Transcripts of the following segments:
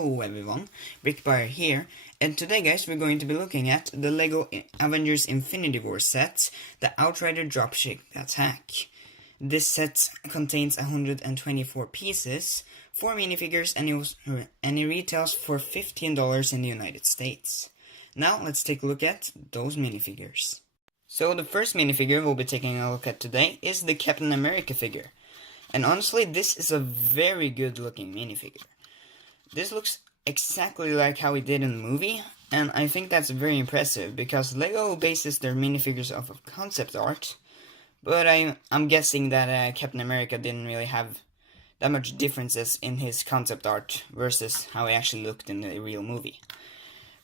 Hello everyone, Brickbar here, and today guys we're going to be looking at the LEGO Avengers Infinity War set, the Outrider Dropship attack. This set contains 124 pieces, 4 minifigures, and it retails for $15 in the United States. Now let's take a look at those minifigures. So the first minifigure we'll be taking a look at today is the Captain America figure. And honestly, this is a very good looking minifigure. This looks exactly like how he did in the movie, and I think that's very impressive, because LEGO bases their minifigures off of concept art, but I'm guessing that Captain America didn't really have that much differences in his concept art versus how he actually looked in the real movie.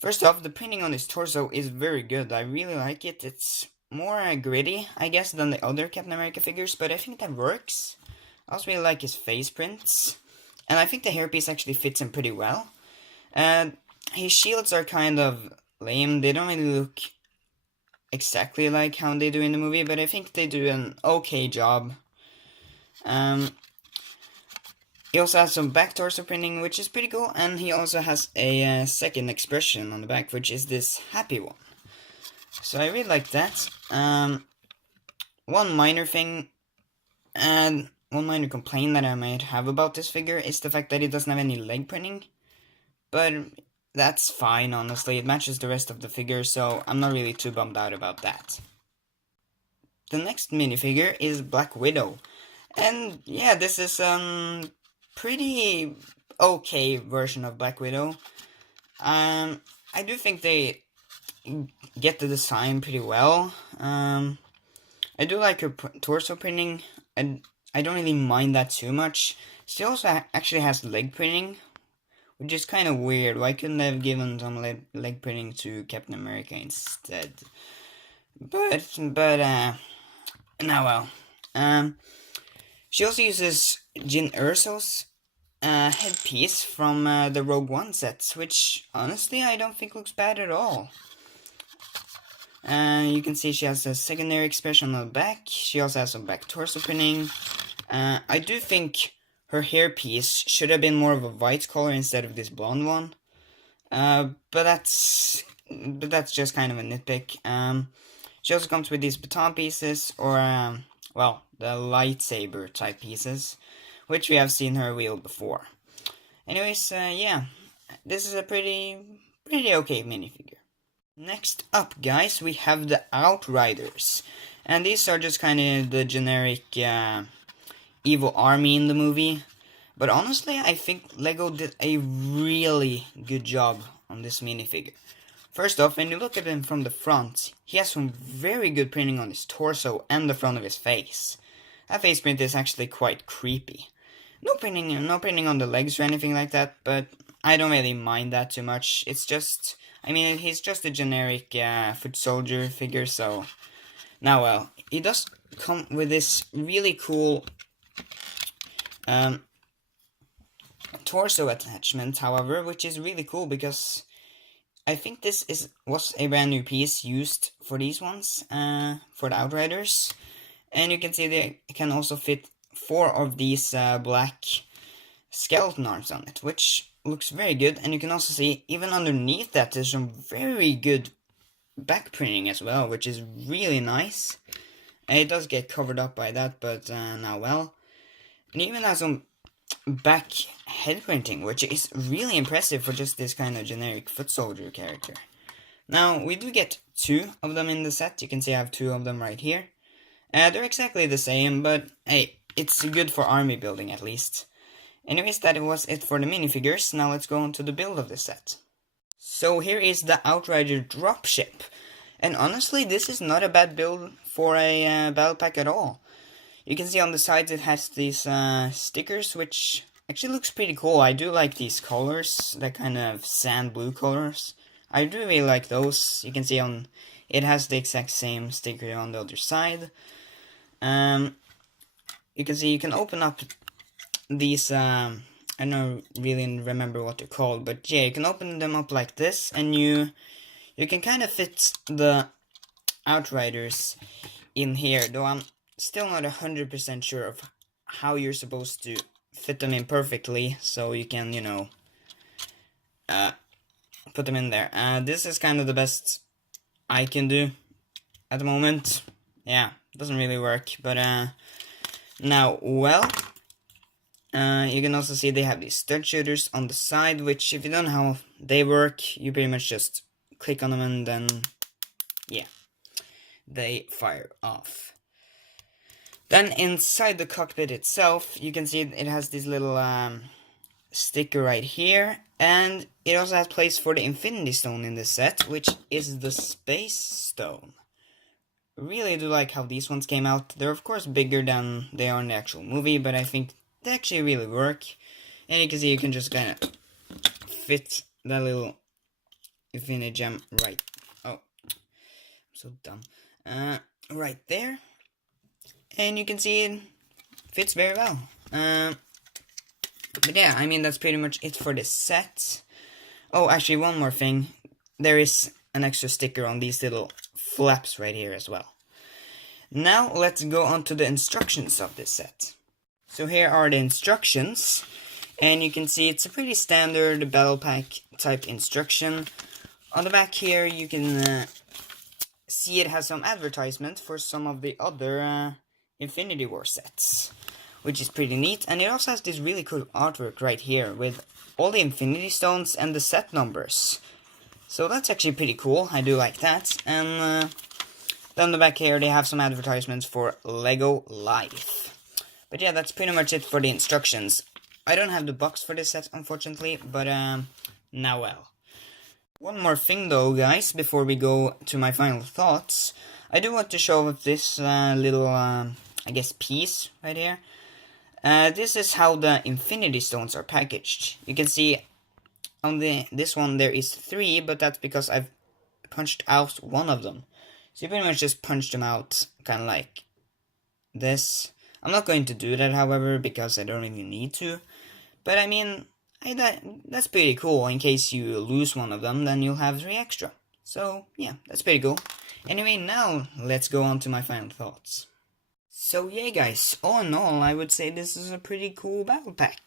First off, the printing on his torso is very good. I really like it. It's more gritty, I guess, than the other Captain America figures, but I think that works. I also really like his face prints, and I think the hairpiece actually fits him pretty well. His shields are kind of lame. They don't really look exactly like how they do in the movie, but I think they do an okay job. He also has some back torso printing, which is pretty cool, and he also has a second expression on the back, which is this happy one. So I really like that. One minor thing, and one minor complaint that I might have about this figure is the fact that it doesn't have any leg printing, but that's fine, honestly. It matches the rest of the figure, so I'm not really too bummed out about that. The next minifigure is Black Widow, and yeah, this is pretty okay version of Black Widow. I do think they get the design pretty well. I do like her torso printing, and I don't really mind that too much. She also actually has leg printing, which is kind of weird. Why couldn't they have given some leg printing to Captain America instead? But now well. She also uses Jyn Erso's headpiece from the Rogue One sets, which honestly I don't think looks bad at all. You can see she has a secondary expression on the back. She also has some back torso printing. I do think her hairpiece should have been more of a white color instead of this blonde one. But that's just kind of a nitpick. She also comes with these baton pieces, or well, the lightsaber type pieces, which we have seen her wield before. Anyways, yeah, this is a pretty okay minifigure. Next up, guys, we have the Outriders, and these are just kind of the generic evil army in the movie. But honestly, I think LEGO did a really good job on this minifigure. First off, when you look at him from the front, he has some very good printing on his torso and the front of his face. That face print is actually quite creepy. No printing on the legs or anything like that, but I don't really mind that too much. It's just, I mean, he's just a generic foot soldier figure, so now well, he does come with this really cool torso attachment, however, which is really cool because I think this was a brand new piece used for these ones, for the Outriders, and you can see they can also fit 4 of these black skeleton arms on it, which looks very good. And you can also see even underneath that there's some very good back printing as well, which is really nice. And it does get covered up by that, but now well. And even has some back head printing, which is really impressive for just this kind of generic foot soldier character. Now, we do get 2 of them in the set. You can see I have 2 of them right here. They're exactly the same, but hey, it's good for army building at least. Anyways, that was it for the minifigures. Now let's go on to the build of the set. So here is the Outrider Dropship. And honestly, this is not a bad build for a battle pack at all. You can see on the sides it has these stickers, which actually looks pretty cool. I do like these colors, that kind of sand blue colors. I do really like those. You can see it has the exact same sticker on the other side. You can see you can open up these, I don't really remember what they're called, but yeah, you can open them up like this, and you can kind of fit the Outriders in here, though I'm still not 100% sure of how you're supposed to fit them in perfectly, so you can, you know, put them in there. This is kind of the best I can do at the moment. Yeah, doesn't really work, but now, well, you can also see they have these stud shooters on the side, which if you don't know how they work, you pretty much just click on them and then, yeah, they fire off. Then inside the cockpit itself, you can see it has this little sticker right here, and it also has place for the Infinity Stone in this set, which is the Space Stone. Really do like how these ones came out. They're of course bigger than they are in the actual movie, but I think they actually really work. And you can see you can just kind of fit that little Infinity Gem right. Oh, I'm so dumb. Right there. And you can see it fits very well. But yeah, I mean, that's pretty much it for this set. Oh, actually, one more thing. There is an extra sticker on these little flaps right here as well. Now, let's go on to the instructions of this set. So here are the instructions. And you can see it's a pretty standard battle pack type instruction. On the back here, you can see it has some advertisement for some of the other Infinity War sets, which is pretty neat. And it also has this really cool artwork right here with all the Infinity Stones and the set numbers. So that's actually pretty cool. I do like that. And down the back here they have some advertisements for Lego Life. But yeah, that's pretty much it for the instructions. I don't have the box for this set, unfortunately, but now well. One more thing though, guys, before we go to my final thoughts. I do want to show off this little, I guess, piece right here. This is how the Infinity Stones are packaged. You can see on this one there is 3, but that's because I've punched out one of them. So you pretty much just punch them out, kind of like this. I'm not going to do that, however, because I don't really need to. But I mean, that's pretty cool. In case you lose one of them, then you'll have 3 extra. So yeah, that's pretty cool. Anyway, now let's go on to my final thoughts. So yeah, guys, all in all, I would say this is a pretty cool battle pack.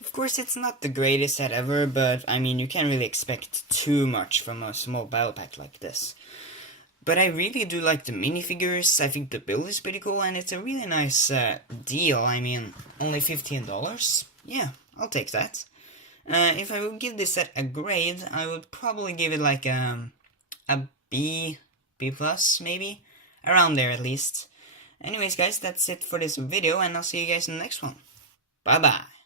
Of course, it's not the greatest set ever, but I mean, you can't really expect too much from a small battle pack like this. But I really do like the minifigures. I think the build is pretty cool, and it's a really nice deal. I mean, only $15? Yeah, I'll take that. If I would give this set a grade, I would probably give it like a B+, maybe? Around there at least. Anyways, guys, that's it for this video, and I'll see you guys in the next one. Bye-bye.